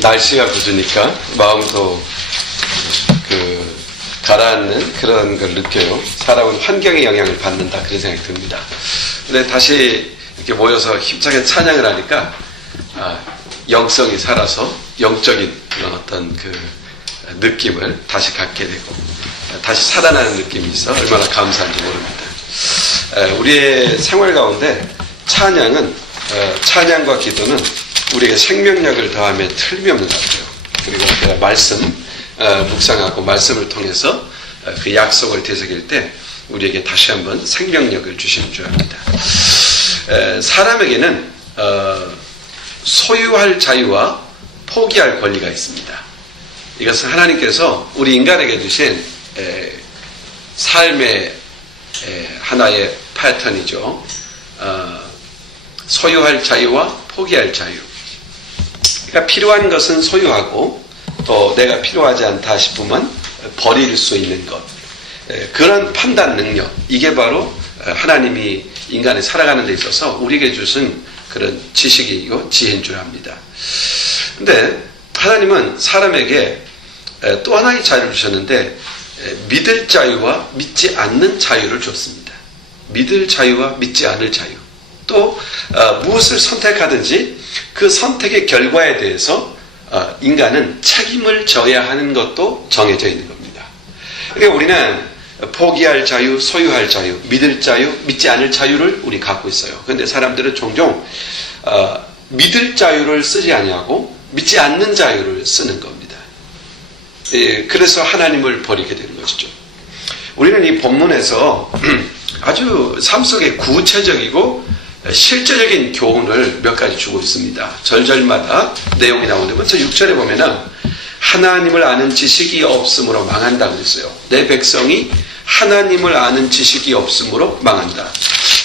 날씨가 굳으니까 마음도 가라앉는 그런 걸 느껴요. 사람은 환경의 영향을 받는다, 그런 생각이 듭니다. 근데 다시 이렇게 모여서 힘차게 찬양을 하니까 영성이 살아서 영적인 그런 어떤 그 느낌을 다시 갖게 되고 다시 살아나는 느낌이 있어 얼마나 감사한지 모릅니다. 우리의 생활 가운데 찬양과 기도는 우리에게 생명력을 더하며 틀림없는 것 같아요. 그리고 말씀 묵상하고 말씀을 통해서 그 약속을 되새길 때 우리에게 다시 한번 생명력을 주시는 줄 압니다. 사람에게는 소유할 자유와 포기할 권리가 있습니다. 이것은 하나님께서 우리 인간에게 주신 삶의 하나의 패턴이죠. 소유할 자유와 포기할 자유. 그러니까 필요한 것은 소유하고 또 내가 필요하지 않다 싶으면 버릴 수 있는 것. 그런 판단 능력, 이게 바로 하나님이 인간이 살아가는 데 있어서 우리에게 주신 그런 지식이고 지혜인 줄 압니다. 근데 하나님은 사람에게 또 하나의 자유를 주셨는데 믿을 자유와 믿지 않는 자유를 줬습니다. 믿을 자유와 믿지 않을 자유. 또 무엇을 선택하든지 그 선택의 결과에 대해서 인간은 책임을 져야 하는 것도 정해져 있는 겁니다. 그러니까 우리는 포기할 자유, 소유할 자유, 믿을 자유, 믿지 않을 자유를 우리 갖고 있어요. 그런데 사람들은 종종 믿을 자유를 쓰지 아니하고 믿지 않는 자유를 쓰는 겁니다. 그래서 하나님을 버리게 되는 것이죠. 우리는 이 본문에서 아주 삶 속에 구체적이고 실제적인 교훈을 몇 가지 주고 있습니다. 절절마다 내용이 나오는데 먼저 6절에 보면은 하나님을 아는 지식이 없으므로 망한다고 했어요. 내 백성이 하나님을 아는 지식이 없으므로 망한다.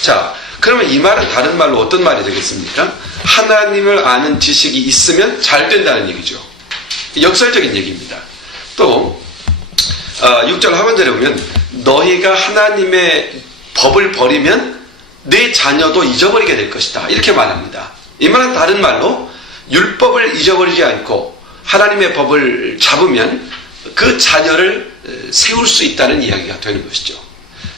자, 그러면 이 말은 다른 말로 어떤 말이 되겠습니까? 하나님을 아는 지식이 있으면 잘 된다는 얘기죠. 역설적인 얘기입니다. 또 6절 하반절에 보면 너희가 하나님의 법을 버리면 내 자녀도 잊어버리게 될 것이다. 이렇게 말합니다. 이 말은 다른 말로 율법을 잊어버리지 않고 하나님의 법을 잡으면 그 자녀를 세울 수 있다는 이야기가 되는 것이죠.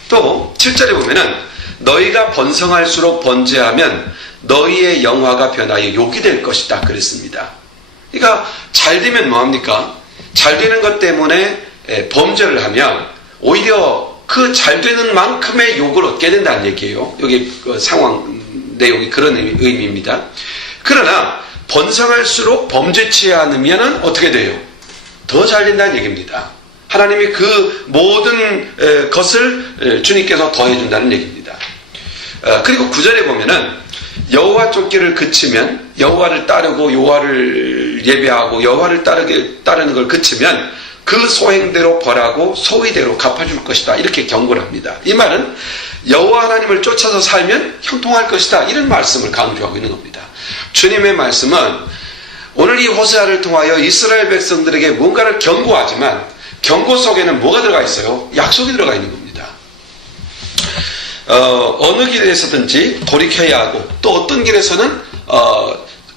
또 7절에 보면은 너희가 번성할수록 번제하면 너희의 영화가 변하여 욕이 될 것이다 그랬습니다. 그러니까 잘 되면 뭐합니까? 잘 되는 것 때문에 범죄를 하면 오히려 그 잘 되는 만큼의 욕을 얻게 된다는 얘기예요. 여기 그 상황 내용이 그런 의미입니다. 그러나 번성할수록 범죄치 않으면 어떻게 돼요? 더 잘 된다는 얘기입니다. 하나님이 그 모든 것을 주님께서 더해준다는 얘기입니다. 그리고 9절에 보면은 여호와 쫓기를 그치면 여호와를 따르고 여호와를 예배하고 여호와를 따르는 걸 그치면 그 소행대로 벌하고 소위대로 갚아줄 것이다. 이렇게 경고를 합니다. 이 말은 여호와 하나님을 쫓아서 살면 형통할 것이다. 이런 말씀을 강조하고 있는 겁니다. 주님의 말씀은 오늘 이 호세아를 통하여 이스라엘 백성들에게 뭔가를 경고하지만 경고 속에는 뭐가 들어가 있어요? 약속이 들어가 있는 겁니다. 어느 길에서든지 돌이켜야 하고 또 어떤 길에서는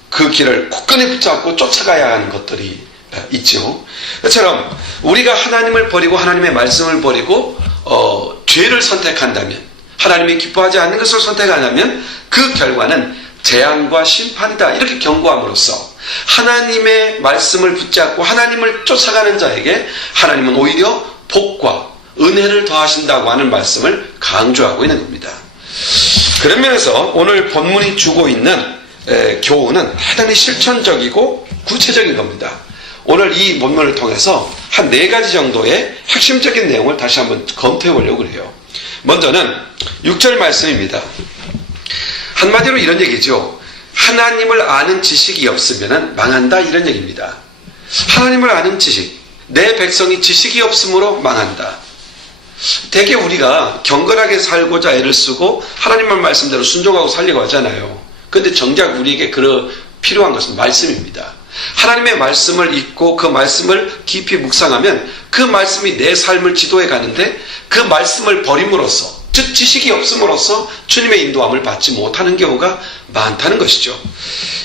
그 길을 굳건히 붙잡고 쫓아가야 하는 것들이 있죠. 그처럼 우리가 하나님을 버리고 하나님의 말씀을 버리고 죄를 선택한다면, 하나님이 기뻐하지 않는 것을 선택한다면 그 결과는 재앙과 심판이다. 이렇게 경고함으로써 하나님의 말씀을 붙잡고 하나님을 쫓아가는 자에게 하나님은 오히려 복과 은혜를 더하신다고 하는 말씀을 강조하고 있는 겁니다. 그런 면에서 오늘 본문이 주고 있는 교훈은 대단히 실천적이고 구체적인 겁니다. 오늘 이 본문을 통해서 한 4가지 정도의 핵심적인 내용을 다시 한번 검토해 보려고 해요. 먼저는 6절 말씀입니다. 한마디로 이런 얘기죠. 하나님을 아는 지식이 없으면 망한다, 이런 얘기입니다. 하나님을 아는 지식, 내 백성이 지식이 없으므로 망한다. 되게 우리가 경건하게 살고자 애를 쓰고 하나님의 말씀대로 순종하고 살려고 하잖아요. 그런데 정작 우리에게 필요한 것은 말씀입니다. 하나님의 말씀을 읽고 그 말씀을 깊이 묵상하면 그 말씀이 내 삶을 지도해 가는데 그 말씀을 버림으로써 즉 지식이 없음으로써 주님의 인도함을 받지 못하는 경우가 많다는 것이죠.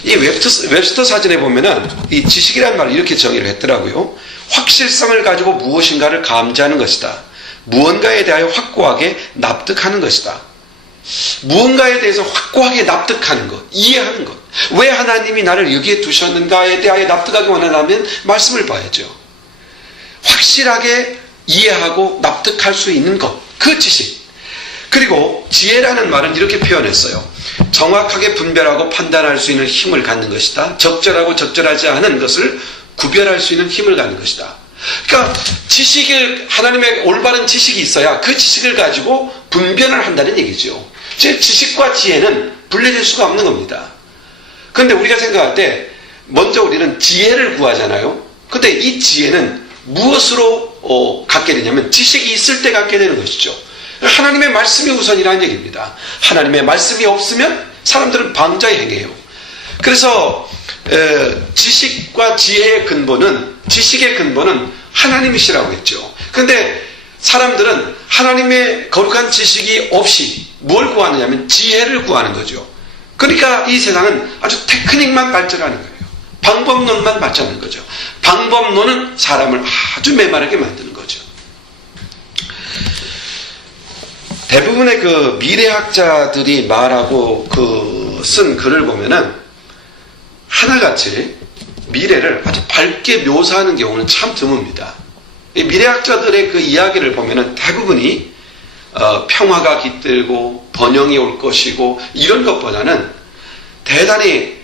이 웹스터 사전에 보면은 이 지식이라는 말을 이렇게 정의를 했더라고요. 확실성을 가지고 무엇인가를 감지하는 것이다. 무언가에 대하여 확고하게 납득하는 것이다. 무언가에 대해서 확고하게 납득하는 것, 이해하는 것. 왜 하나님이 나를 여기에 두셨는가에 대하여 납득하기 원한다면 말씀을 봐야죠. 확실하게 이해하고 납득할 수 있는 것, 그 지식. 그리고 지혜라는 말은 이렇게 표현했어요. 정확하게 분별하고 판단할 수 있는 힘을 갖는 것이다. 적절하고 적절하지 않은 것을 구별할 수 있는 힘을 갖는 것이다. 그러니까 지식을, 하나님의 올바른 지식이 있어야 그 지식을 가지고 분별을 한다는 얘기죠. 즉 지식과 지혜는 분리될 수가 없는 겁니다. 그런데 우리가 생각할 때 먼저 우리는 지혜를 구하잖아요. 근데 이 지혜는 무엇으로 갖게 되냐면 지식이 있을 때 갖게 되는 것이죠. 하나님의 말씀이 우선이라는 얘기입니다. 하나님의 말씀이 없으면 사람들은 방자에 행해요. 그래서 지식과 지혜의 근본은, 지식의 근본은 하나님이시라고 했죠. 그런데 사람들은 하나님의 거룩한 지식이 없이 뭘 구하느냐면 지혜를 구하는 거죠. 그러니까 이 세상은 아주 테크닉만 발전하는 거예요. 방법론만 발전하는 거죠. 방법론은 사람을 아주 메마르게 만드는 거죠. 대부분의 그 미래학자들이 말하고 쓴 글을 보면은 하나같이 미래를 아주 밝게 묘사하는 경우는 참 드뭅니다. 이 미래학자들의 그 이야기를 보면은 대부분이 평화가 깃들고 번영이 올 것이고 이런 것보다는 대단히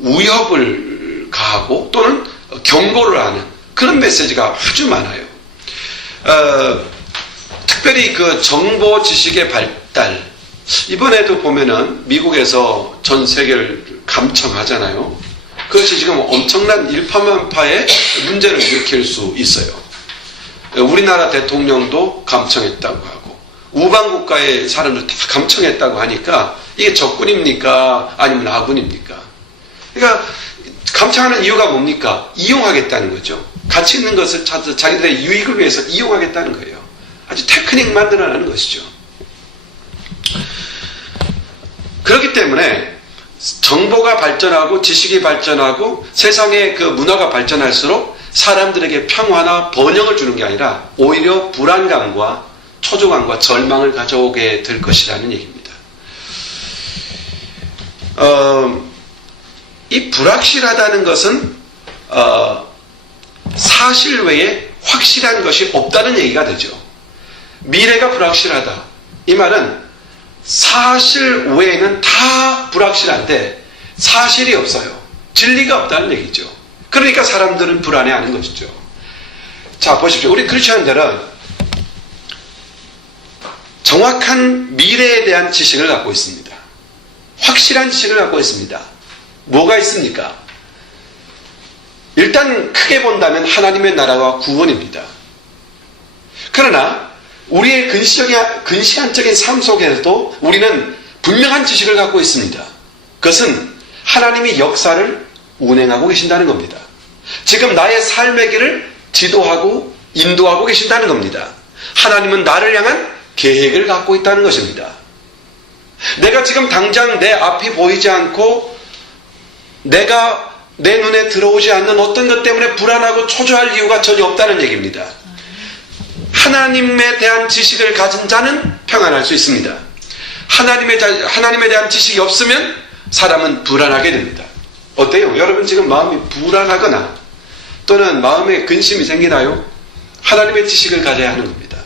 위협을 가하고 또는 경고를 하는 그런 메시지가 아주 많아요. 특별히 그 정보 지식의 발달, 이번에도 보면은 미국에서 전 세계를 감청하잖아요. 그것이 지금 엄청난 일파만파의 문제를 일으킬 수 있어요. 우리나라 대통령도 감청했다고 하고 우방국가의 사람들 다 감청했다고 하니까 이게 적군입니까? 아니면 아군입니까? 그러니까 감청하는 이유가 뭡니까? 이용하겠다는 거죠. 가치 있는 것을 찾아 자기들의 유익을 위해서 이용하겠다는 거예요. 아주 테크닉만 드러나는 것이죠. 그렇기 때문에 정보가 발전하고 지식이 발전하고 세상의 그 문화가 발전할수록 사람들에게 평화나 번영을 주는 게 아니라 오히려 불안감과 초조감과 절망을 가져오게 될 것이라는 얘기입니다. 이 불확실하다는 것은 사실 외에 확실한 것이 없다는 얘기가 되죠. 미래가 불확실하다. 이 말은 사실 외에는 다 불확실한데 사실이 없어요. 진리가 없다는 얘기죠. 그러니까 사람들은 불안해하는 것이죠. 자, 보십시오. 우리 크리스천들은 정확한 미래에 대한 지식을 갖고 있습니다. 확실한 지식을 갖고 있습니다. 뭐가 있습니까? 일단 크게 본다면 하나님의 나라와 구원입니다. 그러나 우리의 근시안적인 삶 속에서도 우리는 분명한 지식을 갖고 있습니다. 그것은 하나님이 역사를 운행하고 계신다는 겁니다. 지금 나의 삶의 길을 지도하고 인도하고 계신다는 겁니다. 하나님은 나를 향한 계획을 갖고 있다는 것입니다. 내가 지금 당장 내 앞이 보이지 않고 내가 내 눈에 들어오지 않는 어떤 것 때문에 불안하고 초조할 이유가 전혀 없다는 얘기입니다. 하나님에 대한 지식을 가진 자는 평안할 수 있습니다. 하나님에 대한 지식이 없으면 사람은 불안하게 됩니다. 어때요? 여러분 지금 마음이 불안하거나 또는 마음에 근심이 생기나요? 하나님의 지식을 가져야 하는 겁니다.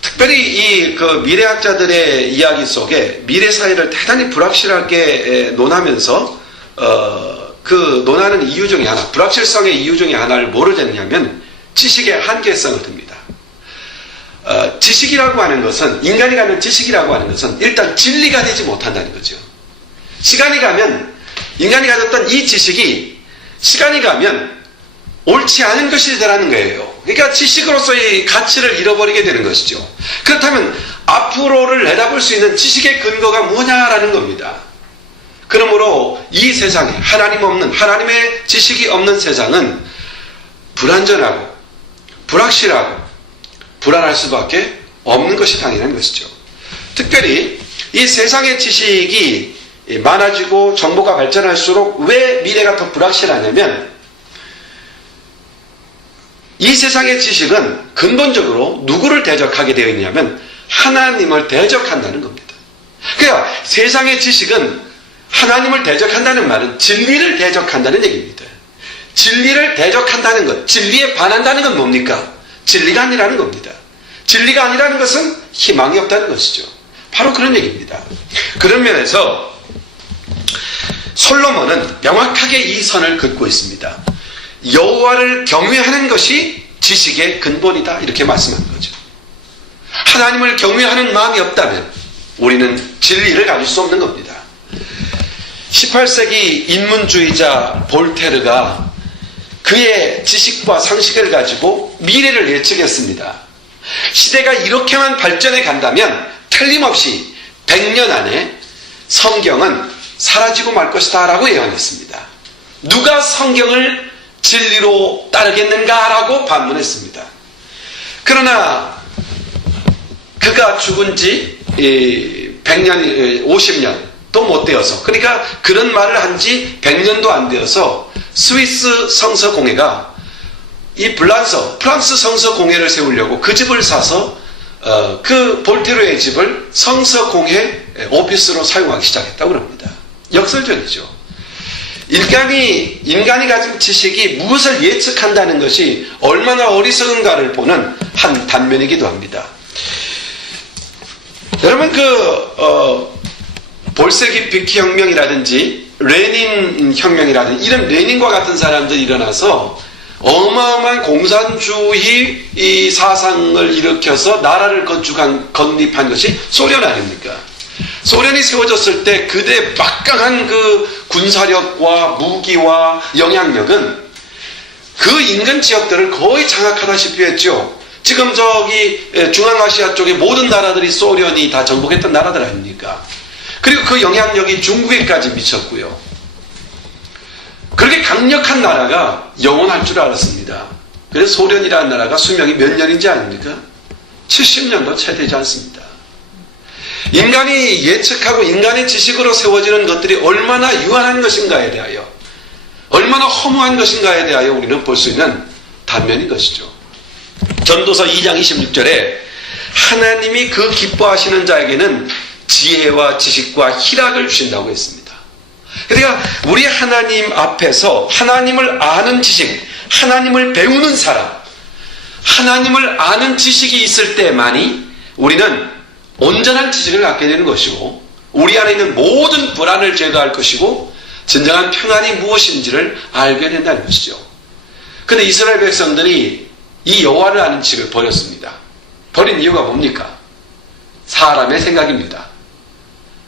특별히 그 미래학자들의 이야기 속에 미래 사회를 대단히 불확실하게 논하면서 그 논하는 이유 중에 하나, 불확실성의 이유 중에 하나를 뭐로 쟀냐면 지식의 한계성을 듭니다. 지식이라고 하는 것은, 인간이 갖는 지식이라고 하는 것은 일단 진리가 되지 못한다는 거죠. 시간이 가면 인간이 가졌던 이 지식이 시간이 가면 옳지 않은 것이 되라는 거예요. 그러니까 지식으로서의 가치를 잃어버리게 되는 것이죠. 그렇다면 앞으로를 내다볼 수 있는 지식의 근거가 뭐냐라는 겁니다. 그러므로 이 세상에 하나님 없는, 하나님의 지식이 없는 세상은 불안전하고 불확실하고 불안할 수밖에 없는 것이 당연한 것이죠. 특별히 이 세상의 지식이 많아지고 정보가 발전할수록 왜 미래가 더 불확실하냐면 이 세상의 지식은 근본적으로 누구를 대적하게 되어 있냐면 하나님을 대적한다는 겁니다. 그러니까 세상의 지식은 하나님을 대적한다는 말은 진리를 대적한다는 얘기입니다. 진리를 대적한다는 것, 진리에 반한다는 건 뭡니까? 진리가 아니라는 겁니다. 진리가 아니라는 것은 희망이 없다는 것이죠. 바로 그런 얘기입니다. 그런 면에서 솔로몬은 명확하게 이 선을 긋고 있습니다. 여호와를 경외하는 것이 지식의 근본이다, 이렇게 말씀한 거죠. 하나님을 경외하는 마음이 없다면 우리는 진리를 가질 수 없는 겁니다. 18세기 인문주의자 볼테르가 그의 지식과 상식을 가지고 미래를 예측했습니다. 시대가 이렇게만 발전해 간다면 틀림없이 100년 안에 성경은 사라지고 말 것이다 라고 예언했습니다. 누가 성경을 진리로 따르겠는가 라고 반문했습니다. 그러나 그가 죽은 지 100년, 50년 또 못 되어서, 그러니까 그런 말을 한 지 100년도 안 되어서 스위스 성서공회가 이 프랑스 성서공회를 세우려고 그 집을 사서 그 볼테르의 집을 성서공회 오피스로 사용하기 시작했다고 합니다. 역설적이죠. 인간이 가진 지식이 무엇을 예측한다는 것이 얼마나 어리석은가를 보는 한 단면이기도 합니다. 여러분 볼세기비키 혁명이라든지 레닌 혁명이라든지 이런 레닌과 같은 사람들이 일어나서 어마어마한 공산주의 이 사상을 일으켜서 나라를 건립한 것이 소련 아닙니까? 소련이 세워졌을 때 그대 막강한 그 군사력과 무기와 영향력은 그 인근 지역들을 거의 장악하다시피 했죠. 지금 저기 중앙아시아 쪽의 모든 나라들이 소련이 다 정복했던 나라들 아닙니까? 그리고 그 영향력이 중국에까지 미쳤고요. 그렇게 강력한 나라가 영원할 줄 알았습니다. 그래서 소련이라는 나라가 수명이 몇 년인지 아닙니까? 70년도 채 되지 않습니다. 인간이 예측하고 인간의 지식으로 세워지는 것들이 얼마나 유한한 것인가에 대하여, 얼마나 허무한 것인가에 대하여 우리는 볼 수 있는 단면인 것이죠. 전도서 2장 26절에 하나님이 그 기뻐하시는 자에게는 지혜와 지식과 희락을 주신다고 했습니다. 그러니까 우리 하나님 앞에서 하나님을 아는 지식, 하나님을 배우는 사람, 하나님을 아는 지식이 있을 때만이 우리는 온전한 지식을 갖게 되는 것이고 우리 안에 있는 모든 불안을 제거할 것이고 진정한 평안이 무엇인지를 알게 된다는 것이죠. 그런데 이스라엘 백성들이 이 여호와를 아는 지식을 버렸습니다. 버린 이유가 뭡니까? 사람의 생각입니다.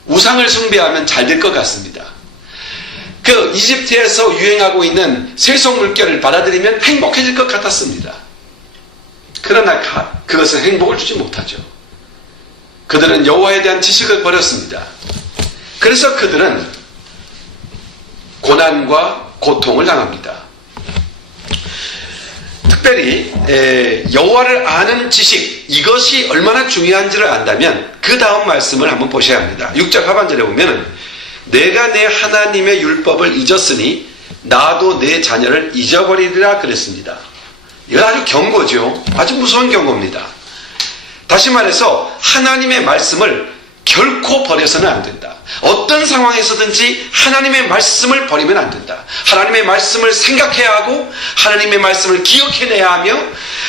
우상을 숭배하면 잘 될 것 같습니다. 그 이집트에서 유행하고 있는 세속 물결을 받아들이면 행복해질 것 같았습니다. 그러나 그것은 행복을 주지 못하죠. 그들은 여호와에 대한 지식을 버렸습니다. 그래서 그들은 고난과 고통을 당합니다. 특별히 여호와를 아는 지식, 이것이 얼마나 중요한지를 안다면 그 다음 말씀을 한번 보셔야 합니다. 6절 하반절에 보면 내가 내 하나님의 율법을 잊었으니 나도 내 자녀를 잊어버리리라 그랬습니다. 이건 아주 경고죠. 아주 무서운 경고입니다. 다시 말해서 하나님의 말씀을 결코 버려서는 안 된다. 어떤 상황에서든지 하나님의 말씀을 버리면 안 된다. 하나님의 말씀을 생각해야 하고 하나님의 말씀을 기억해내야 하며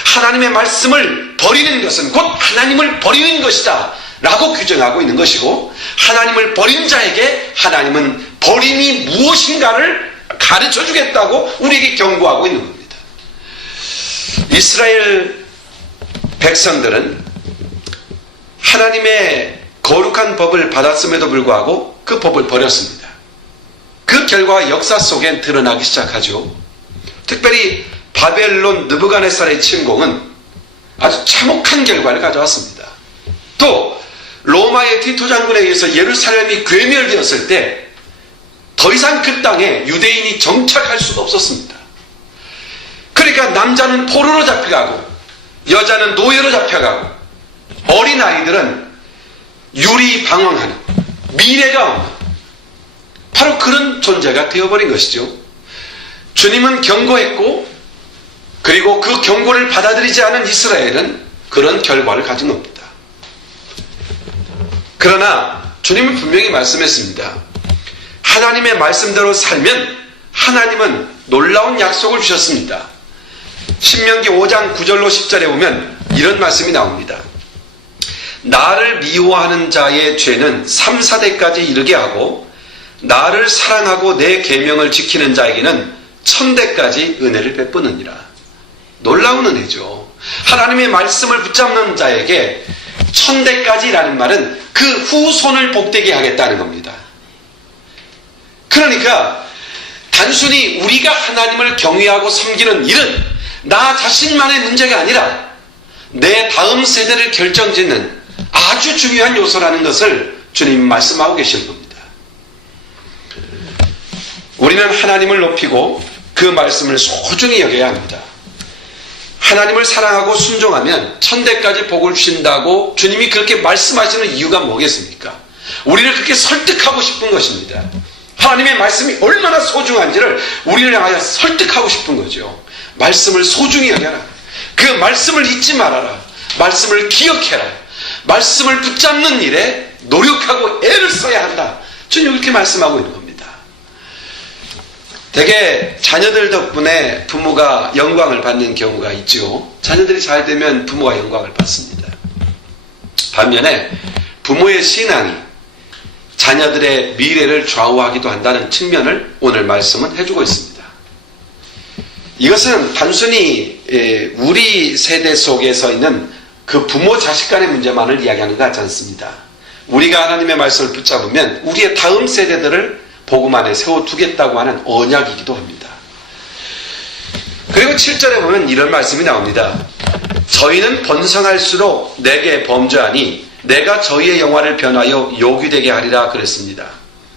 하나님의 말씀을 버리는 것은 곧 하나님을 버리는 것이다 라고 규정하고 있는 것이고, 하나님을 버린 자에게 하나님은 버림이 무엇인가를 가르쳐 주겠다고 우리에게 경고하고 있는 겁니다. 이스라엘 백성들은 하나님의 거룩한 법을 받았음에도 불구하고 그 법을 버렸습니다. 그 결과 역사 속엔 드러나기 시작하죠. 특별히 바벨론 느부갓네살의 침공은 아주 참혹한 결과를 가져왔습니다. 또 로마의 티토 장군에 의해서 예루살렘이 괴멸되었을 때 더 이상 그 땅에 유대인이 정착할 수가 없었습니다. 그러니까 남자는 포로로 잡혀가고 여자는 노예로 잡혀가고 어린아이들은 유리방황하는 미래가 없는 바로 그런 존재가 되어버린 것이죠. 주님은 경고했고 그리고 그 경고를 받아들이지 않은 이스라엘은 그런 결과를 가진 겁니다. 그러나 주님은 분명히 말씀했습니다. 하나님의 말씀대로 살면 하나님은 놀라운 약속을 주셨습니다. 신명기 5장 9절로 10절에 보면 이런 말씀이 나옵니다. 나를 미워하는 자의 죄는 3, 4대까지 이르게 하고 나를 사랑하고 내 계명을 지키는 자에게는 1000대까지 은혜를 베푸느니라. 놀라운 은혜죠. 하나님의 말씀을 붙잡는 자에게 1000대까지라는 말은 그 후손을 복되게 하겠다는 겁니다. 그러니까 단순히 우리가 하나님을 경외하고 섬기는 일은 나 자신만의 문제가 아니라 내 다음 세대를 결정짓는 아주 중요한 요소라는 것을 주님 말씀하고 계시는 겁니다. 우리는 하나님을 높이고 그 말씀을 소중히 여겨야 합니다. 하나님을 사랑하고 순종하면 1000대까지 복을 주신다고 주님이 그렇게 말씀하시는 이유가 뭐겠습니까? 우리를 그렇게 설득하고 싶은 것입니다. 하나님의 말씀이 얼마나 소중한지를 우리를 향하여 설득하고 싶은 거죠. 말씀을 소중히 여겨라. 그 말씀을 잊지 말아라. 말씀을 기억해라. 말씀을 붙잡는 일에 노력하고 애를 써야 한다. 주님 그렇게 말씀하고 있는 겁니다. 대개 자녀들 덕분에 부모가 영광을 받는 경우가 있죠. 자녀들이 잘 되면 부모가 영광을 받습니다. 반면에 부모의 신앙이 자녀들의 미래를 좌우하기도 한다는 측면을 오늘 말씀은 해주고 있습니다. 이것은 단순히 우리 세대 속에서 있는 그 부모 자식 간의 문제만을 이야기하는 것 같지 않습니다. 우리가 하나님의 말씀을 붙잡으면 우리의 다음 세대들을 복음 안에 세워두겠다고 하는 언약이기도 합니다. 그리고 7절에 보면 이런 말씀이 나옵니다. 저희는 번성할수록 내게 범죄하니 내가 저희의 영화를 변하여 요기되게 하리라 그랬습니다.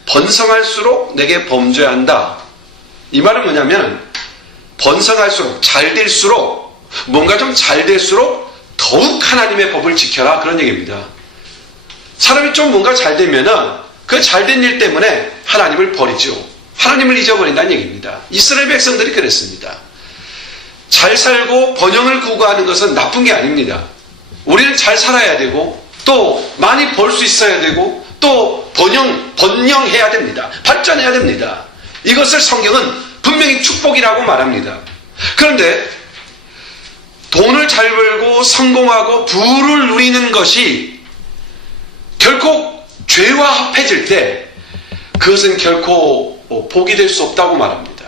번성할수록 내게 범죄한다. 이 말은 뭐냐면 번성할수록 잘 될수록 뭔가 좀 잘 될수록 더욱 하나님의 법을 지켜라 그런 얘기입니다. 사람이 좀 뭔가 잘 되면은 그 잘된 일 때문에 하나님을 버리죠. 하나님을 잊어버린다는 얘기입니다. 이스라엘 백성들이 그랬습니다. 잘 살고 번영을 구가하는 것은 나쁜 게 아닙니다. 우리는 잘 살아야 되고 또 많이 벌 수 있어야 되고 또 번영해야 됩니다. 발전해야 됩니다. 이것을 성경은 분명히 축복이라고 말합니다. 그런데 돈을 잘 벌고 성공하고 부를 누리는 것이 결코 죄와 합해질 때 그것은 결코 복이 될 수 없다고 말합니다.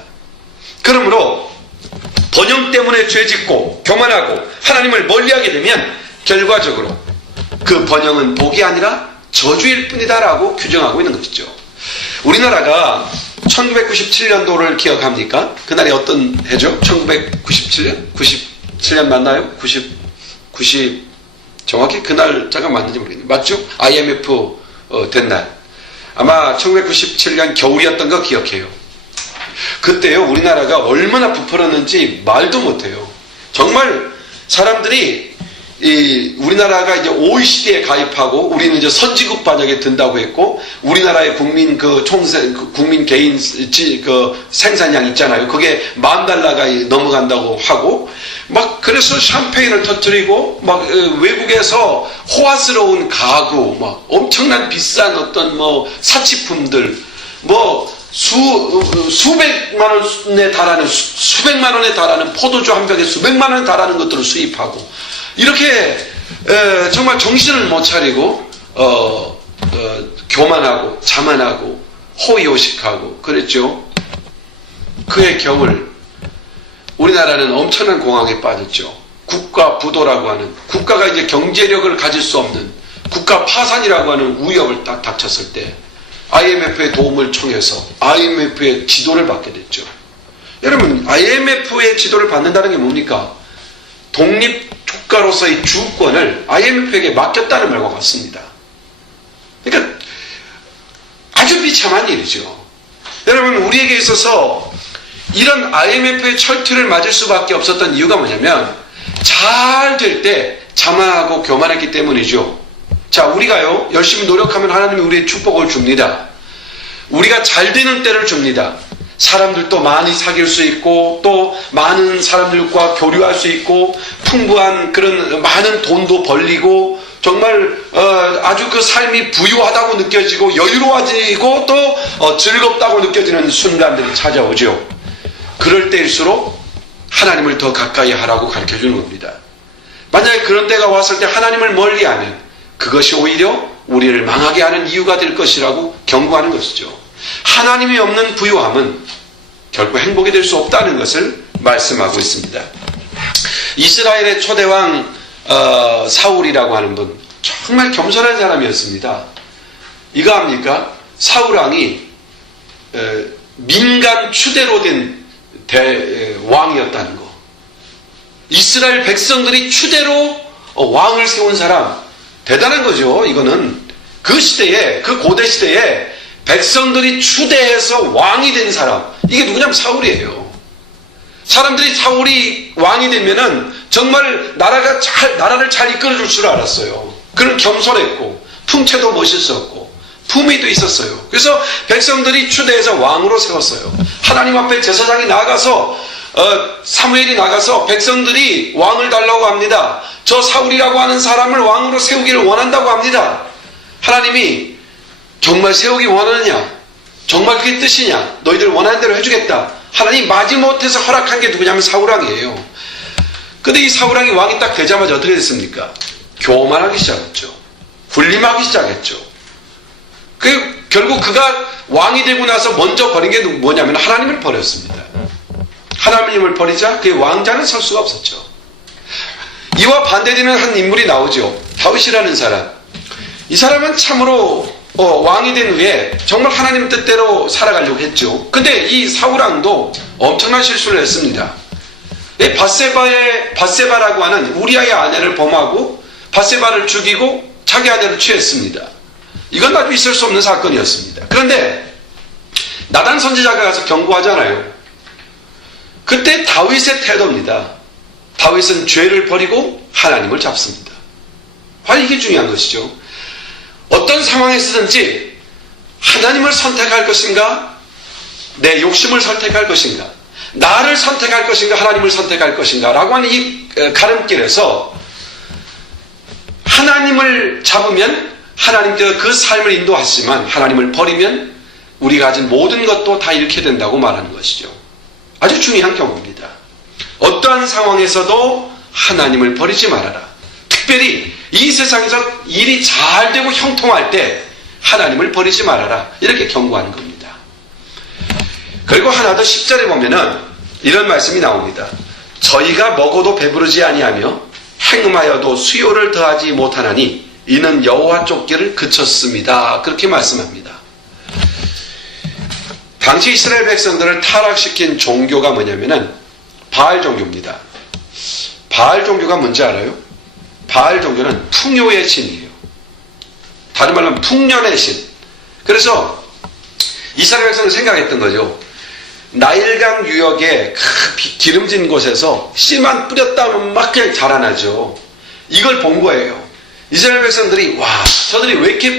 그러므로 번영 때문에 죄짓고 교만하고 하나님을 멀리하게 되면 결과적으로 그 번영은 복이 아니라 저주일 뿐이다라고 규정하고 있는 것이죠. 우리나라가 1997년도를 기억합니까? 그날이 어떤 해죠? 1997년? 97년 맞나요? 90 정확히 그날 잠깐 맞는지 모르겠네요. 맞죠? IMF 된 날. 아마 1997년 겨울이었던 거 기억해요. 그때요 우리나라가 얼마나 부풀었는지 말도 못해요. 정말 사람들이 우리나라가 이제 OECD에 가입하고 우리는 이제 선진국 반역에 든다고 했고 우리나라의 국민 국민 개인 생산량 있잖아요. 그게 $10,000가 넘어간다고 하고 막 그래서 샴페인을 터뜨리고 막 외국에서 호화스러운 가구 막 엄청난 비싼 어떤 뭐 사치품들 뭐 수백만 원에 달하는 수백만 원에 달하는 포도주 한 병에 수백만 원에 달하는 것들을 수입하고 이렇게 정말 정신을 못 차리고 교만하고 자만하고 호의호식하고 그랬죠. 그의 겨울 우리나라는 엄청난 공황에 빠졌죠. 국가 부도라고 하는 국가가 이제 경제력을 가질 수 없는 국가 파산이라고 하는 위협을 딱 닥쳤을 때 IMF의 도움을 청해서 IMF의 지도를 받게 됐죠. 여러분 IMF의 지도를 받는다는 게 뭡니까? 독립국가로서의 주권을 IMF에게 맡겼다는 말과 같습니다. 그러니까 아주 비참한 일이죠. 여러분 우리에게 있어서 이런 IMF의 철퇴를 맞을 수밖에 없었던 이유가 뭐냐면 잘 될 때 자만하고 교만했기 때문이죠. 자, 우리가요, 열심히 노력하면 하나님이 우리의 축복을 줍니다. 우리가 잘 되는 때를 줍니다. 사람들도 많이 사귈 수 있고, 또 많은 사람들과 교류할 수 있고, 풍부한 그런 많은 돈도 벌리고, 정말 아주 그 삶이 부유하다고 느껴지고, 여유로워지고, 또 즐겁다고 느껴지는 순간들이 찾아오죠. 그럴 때일수록 하나님을 더 가까이 하라고 가르쳐주는 겁니다. 만약에 그런 때가 왔을 때 하나님을 멀리하면 그것이 오히려 우리를 망하게 하는 이유가 될 것이라고 경고하는 것이죠. 하나님이 없는 부유함은 결코 행복이 될 수 없다는 것을 말씀하고 있습니다. 이스라엘의 초대왕 사울이라고 하는 분, 정말 겸손한 사람이었습니다. 이거 합니까? 사울왕이 민간 추대로 된 왕이었다는 거. 이스라엘 백성들이 추대로 왕을 세운 사람, 대단한 거죠. 이거는 그 시대에, 그 고대 시대에 백성들이 추대해서 왕이 된 사람, 이게 누구냐면 사울이에요. 사람들이 사울이 왕이 되면은 정말 나라를 잘 이끌어줄 줄 알았어요. 그는 겸손했고 품체도 멋있었고 품위도 있었어요. 그래서 백성들이 추대해서 왕으로 세웠어요. 하나님 앞에 제사장이 나가서 사무엘이 나가서 백성들이 왕을 달라고 합니다. 저 사울이라고 하는 사람을 왕으로 세우기를 원한다고 합니다. 하나님이 정말 세우기 원하느냐? 정말 그게 뜻이냐? 너희들 원하는 대로 해주겠다. 하나님 마지못해서 허락한 게 누구냐면 사울왕이에요. 근데 이 사울왕이 왕이 딱 되자마자 어떻게 됐습니까? 교만하기 시작했죠. 군림하기 시작했죠. 결국 그가 왕이 되고 나서 먼저 버린 게 뭐냐면 하나님을 버렸습니다. 하나님을 버리자 그의 왕자는 설 수가 없었죠. 이와 반대되는 한 인물이 나오죠. 다윗이라는 사람. 이 사람은 참으로 왕이 된 후에 정말 하나님 뜻대로 살아가려고 했죠. 근데 이 사울왕도 엄청난 실수를 했습니다. 밧세바라고 하는 우리아의 아내를 범하고 밧세바를 죽이고 자기 아내를 취했습니다. 이건 아주 있을 수 없는 사건이었습니다. 그런데 나단 선지자가 가서 경고하잖아요. 그때 다윗의 태도입니다. 다윗은 죄를 버리고 하나님을 잡습니다. 바로 이게 중요한 것이죠. 어떤 상황에서든지 하나님을 선택할 것인가, 내 욕심을 선택할 것인가, 나를 선택할 것인가, 하나님을 선택할 것인가 라고 하는 이 가름길에서 하나님을 잡으면 하나님께서 그 삶을 인도하시지만 하나님을 버리면 우리가 가진 모든 것도 다 잃게 된다고 말하는 것이죠. 아주 중요한 경고입니다. 어떠한 상황에서도 하나님을 버리지 말아라. 특별히 이 세상에서 일이 잘 되고 형통할 때 하나님을 버리지 말아라. 이렇게 경고하는 겁니다. 그리고 하나 더 10절에 보면은 이런 말씀이 나옵니다. 저희가 먹어도 배부르지 아니하며 행음하여도 수요를 더하지 못하나니 이는 여호와 쫓기를 그쳤습니다. 그렇게 말씀합니다. 당시 이스라엘 백성들을 타락시킨 종교가 뭐냐면은 바알 종교입니다. 바알 종교가 뭔지 알아요? 바알 종교는 풍요의 신이에요. 다른 말로 하면 풍년의 신. 그래서 이스라엘 백성은 생각했던 거죠. 나일강 유역의 기름진 곳에서 씨만 뿌렸다면 막 그냥 자라나죠. 이걸 본 거예요. 이스라엘 백성들이 와, 저들이 왜 이렇게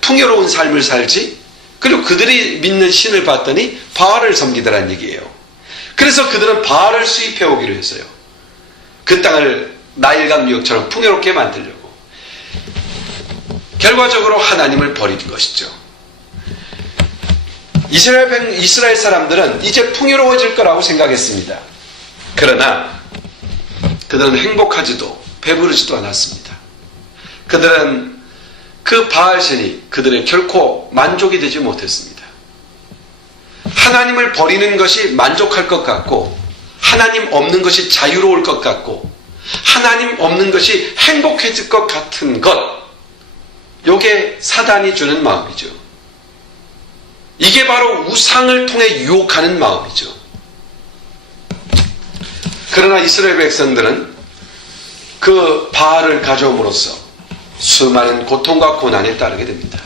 풍요로운 삶을 살지? 그리고 그들이 믿는 신을 봤더니 바알을 섬기더란 얘기예요. 그래서 그들은 바알을 수입해 오기로 했어요. 그 땅을 나일강 유역처럼 풍요롭게 만들려고. 결과적으로 하나님을 버린 것이죠. 이스라엘 사람들은 이제 풍요로워질 거라고 생각했습니다. 그러나 그들은 행복하지도 배부르지도 않았습니다. 그들은 그 바알신이 그들의 결코 만족이 되지 못했습니다. 하나님을 버리는 것이 만족할 것 같고, 하나님 없는 것이 자유로울 것 같고, 하나님 없는 것이 행복해질 것 같은 것, 요게 사단이 주는 마음이죠. 이게 바로 우상을 통해 유혹하는 마음이죠. 그러나 이스라엘 백성들은 그 바알을 가져옴으로써 수많은 고통과 고난에 따르게 됩니다.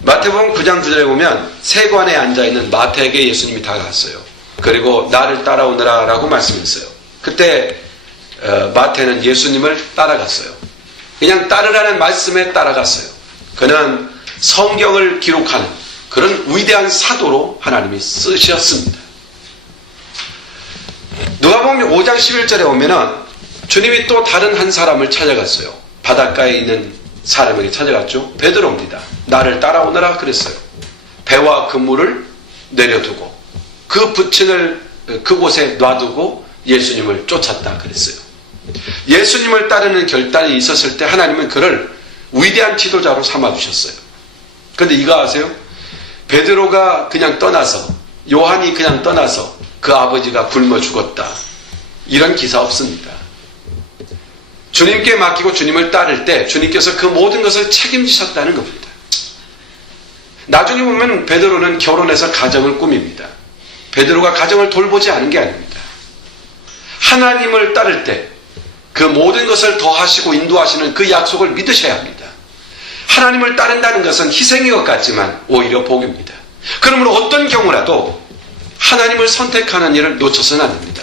마태복음 9장 9절에 보면 세관에 앉아있는 마태에게 예수님이 다가갔어요. 그리고 나를 따라오너라 라고 말씀했어요. 그때 마태는 예수님을 따라갔어요. 그냥 따르라는 말씀에 따라갔어요. 그는 성경을 기록하는 그런 위대한 사도로 하나님이 쓰셨습니다. 누가복음 5장 11절에 오면은 주님이 또 다른 한 사람을 찾아갔어요. 바닷가에 있는 사람에게 찾아갔죠. 베드로입니다. 나를 따라오너라 그랬어요. 배와 그물을 내려두고 그 부친을 그곳에 놔두고 예수님을 쫓았다 그랬어요. 예수님을 따르는 결단이 있었을 때 하나님은 그를 위대한 지도자로 삼아주셨어요. 그런데 이거 아세요? 베드로가 그냥 떠나서, 요한이 그냥 떠나서 그 아버지가 굶어 죽었다, 이런 기사 없습니다. 주님께 맡기고 주님을 따를 때 주님께서 그 모든 것을 책임지셨다는 겁니다. 나중에 보면 베드로는 결혼해서 가정을 꾸밉니다. 베드로가 가정을 돌보지 않은 게 아닙니다. 하나님을 따를 때 그 모든 것을 더하시고 인도하시는 그 약속을 믿으셔야 합니다. 하나님을 따른다는 것은 희생인 것 같지만 오히려 복입니다. 그러므로 어떤 경우라도 하나님을 선택하는 일을 놓쳐서는 안 됩니다.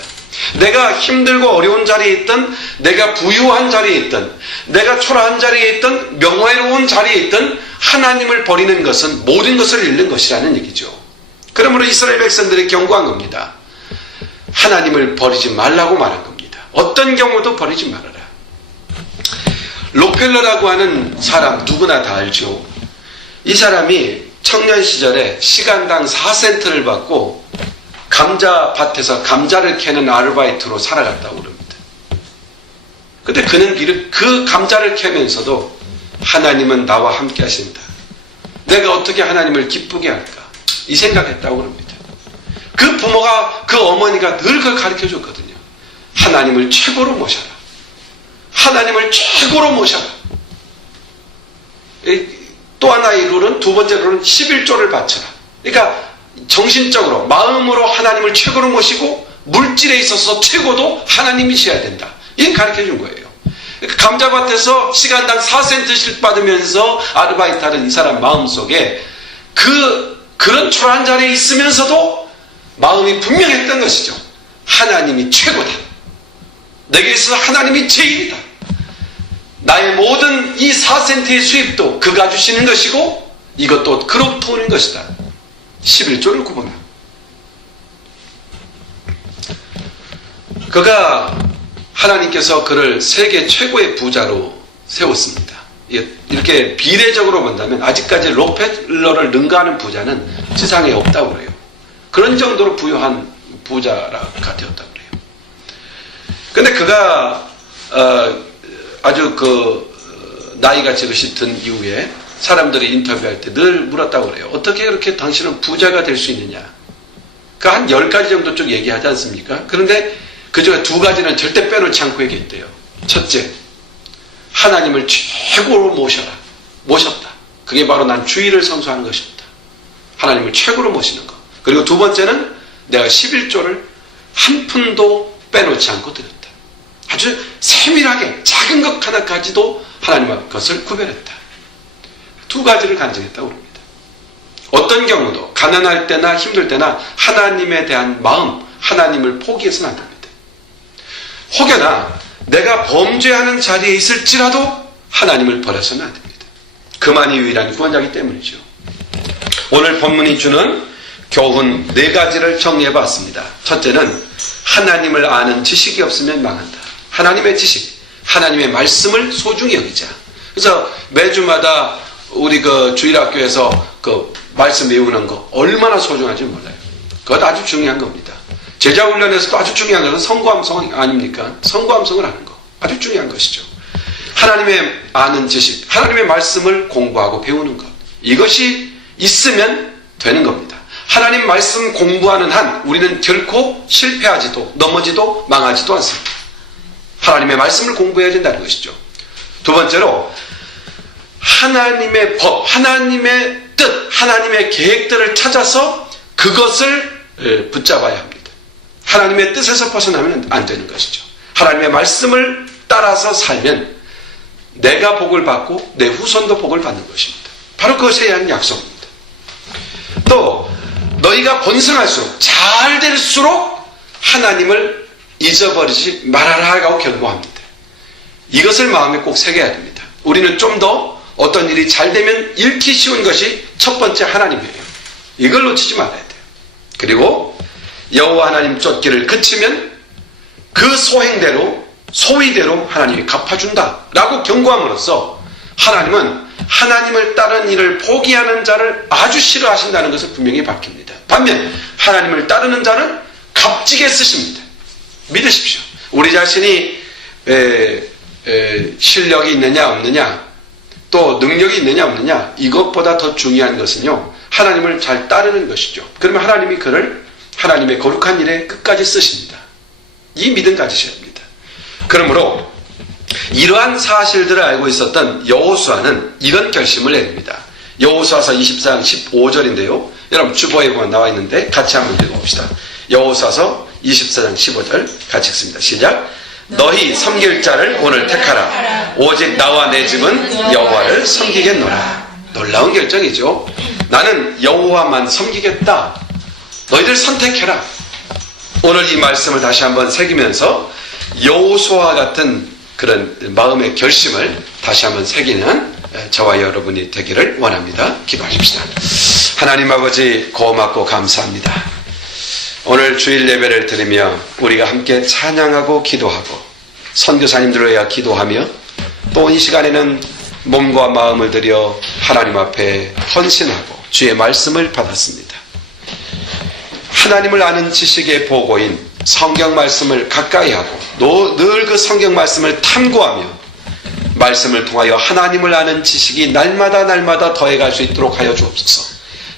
내가 힘들고 어려운 자리에 있든, 내가 부유한 자리에 있든, 내가 초라한 자리에 있든, 명예로운 자리에 있든 하나님을 버리는 것은 모든 것을 잃는 것이라는 얘기죠. 그러므로 이스라엘 백성들이 경고한 겁니다. 하나님을 버리지 말라고 말한 겁니다. 어떤 경우도 버리지 말아라. 록펠러라고 하는 사람 누구나 다 알죠. 이 사람이 청년 시절에 시간당 4센트를 받고 감자밭에서 감자를 캐는 아르바이트로 살아갔다고 그럽니다. 근데 그는 그 감자를 캐면서도 하나님은 나와 함께 하신다, 내가 어떻게 하나님을 기쁘게 할까, 이 생각했다고 그럽니다. 그 부모가, 그 어머니가 늘 그걸 가르쳐 줬거든요. 하나님을 최고로 모셔라. 하나님을 최고로 모셔라. 또 하나의 룰은, 두 번째 룰은 11조를 바쳐라. 그러니까 정신적으로, 마음으로 하나님을 최고로 모시고 물질에 있어서 최고도 하나님이셔야 된다. 이건 가르쳐 준 거예요. 그러니까 감자밭에서 시간당 4센트씩 받으면서 아르바이트하는 이 사람 마음속에 그런 초라한 자리에 있으면서도 마음이 분명했던 것이죠. 하나님이 최고다. 내게 있어서 하나님이 제일이다. 나의 모든 이 4센트의 수입도 그가 주시는 것이고 이것도 그로부터 오는 것이다. 11조를 구분하고 그가, 하나님께서 그를 세계 최고의 부자로 세웠습니다. 이렇게 비례적으로 본다면 아직까지 록펠러를 능가하는 부자는 지상에 없다고 그래요. 그런 정도로 부유한 부자가 되었다고 그래요. 근데 그가 아주 나이가 지긋이 든 이후에 사람들이 인터뷰할 때 늘 물었다고 그래요. 어떻게 그렇게 당신은 부자가 될 수 있느냐. 그 한 10가지 정도 쭉 얘기하지 않습니까? 그런데 그 중에 2가지는 절대 빼놓지 않고 얘기했대요. 첫째, 하나님을 최고로 모셨다. 그게 바로 난 주의를 선수하는 것이었다. 하나님을 최고로 모시는 것. 그리고 2번째는 내가 11조를 한 푼도 빼놓지 않고 드렸다. 아주 세밀하게 작은 것 하나까지도 하나님의 것을 구별했다. 2가지를 간증했다고 합니다. 어떤 경우도 가난할 때나 힘들 때나 하나님에 대한 마음, 하나님을 포기해서는 안 됩니다. 혹여나 내가 범죄하는 자리에 있을지라도 하나님을 버려서는 안 됩니다. 그만이 유일한 구원자이기 때문이죠. 오늘 본문이 주는 교훈 4가지를 정리해봤습니다. 첫째는 하나님을 아는 지식이 없으면 망한다. 하나님의 지식, 하나님의 말씀을 소중히 여기자. 그래서 매주마다 우리 주일학교에서 말씀 외우는 거 얼마나 소중한지 몰라요. 그것 아주 중요한 겁니다. 제자훈련에서도 아주 중요한 것은 선구함성 아닙니까? 선구함성을 하는 거 아주 중요한 것이죠. 하나님의 아는 지식, 하나님의 말씀을 공부하고 배우는 것, 이것이 있으면 되는 겁니다. 하나님 말씀 공부하는 한 우리는 결코 실패하지도 넘어지도 망하지도 않습니다. 하나님의 말씀을 공부해야 된다는 것이죠. 2번째로 하나님의 법, 하나님의 뜻, 하나님의 계획들을 찾아서 그것을 붙잡아야 합니다. 하나님의 뜻에서 벗어나면 안 되는 것이죠. 하나님의 말씀을 따라서 살면 내가 복을 받고 내 후손도 복을 받는 것입니다. 바로 그것에 대한 약속입니다. 또 너희가 번성할수록 잘 될수록 하나님을 잊어버리지 말아라 하고 경고합니다. 이것을 마음에 꼭 새겨야 됩니다. 우리는 좀 더 어떤 일이 잘 되면 잃기 쉬운 것이 첫 번째 하나님이에요. 이걸 놓치지 말아야 돼요. 그리고 여호와 하나님 쫓기를 그치면 그 소행대로 소위대로 하나님이 갚아준다라고 경고함으로써 하나님은 하나님을 따르는 일을 포기하는 자를 아주 싫어하신다는 것을 분명히 밝힙니다. 반면 하나님을 따르는 자는 값지게 쓰십니다. 믿으십시오. 우리 자신이 실력이 있느냐 없느냐 또 능력이 있느냐 없느냐 이것보다 더 중요한 것은요 하나님을 잘 따르는 것이죠. 그러면 하나님이 그를 하나님의 거룩한 일에 끝까지 쓰십니다. 이 믿음 가지셔야 합니다. 그러므로 이러한 사실들을 알고 있었던 여호수아는 이런 결심을 내립니다. 여호수아서 24장 15절인데요. 여러분 주보에 보면 나와 있는데 같이 한번 읽어봅시다. 여호수아서 24장 15절 같이 읽습니다. 시작. 너희 섬길 자를 오늘 택하라. 오직 나와 내 집은 여호와를 섬기겠노라. 놀라운 결정이죠. 나는 여호와만 섬기겠다. 너희들 선택해라. 오늘 이 말씀을 다시 한번 새기면서 여호수아와 같은 그런 마음의 결심을 다시 한번 새기는 저와 여러분이 되기를 원합니다. 기도하십시다. 하나님 아버지 고맙고 감사합니다. 오늘 주일 예배를 드리며 우리가 함께 찬양하고 기도하고 선교사님들을 위하여 기도하며 또 이 시간에는 몸과 마음을 들여 하나님 앞에 헌신하고 주의 말씀을 받았습니다. 하나님을 아는 지식의 보고인 성경 말씀을 가까이 하고 늘 그 성경 말씀을 탐구하며 말씀을 통하여 하나님을 아는 지식이 날마다 더해갈 수 있도록 하여 주옵소서.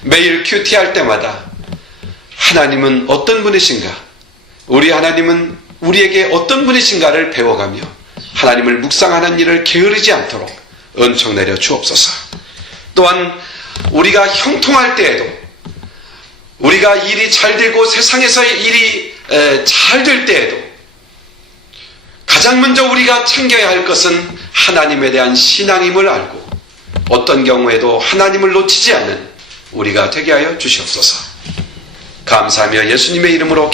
매일 큐티할 때마다 하나님은 어떤 분이신가? 우리 하나님은 우리에게 어떤 분이신가를 배워가며 하나님을 묵상하는 일을 게으르지 않도록 은총 내려 주옵소서. 또한 우리가 형통할 때에도 우리가 일이 잘 되고 세상에서의 일이 잘 될 때에도 가장 먼저 우리가 챙겨야 할 것은 하나님에 대한 신앙임을 알고 어떤 경우에도 하나님을 놓치지 않는 우리가 되게 하여 주시옵소서. 감사하며 예수님의 이름으로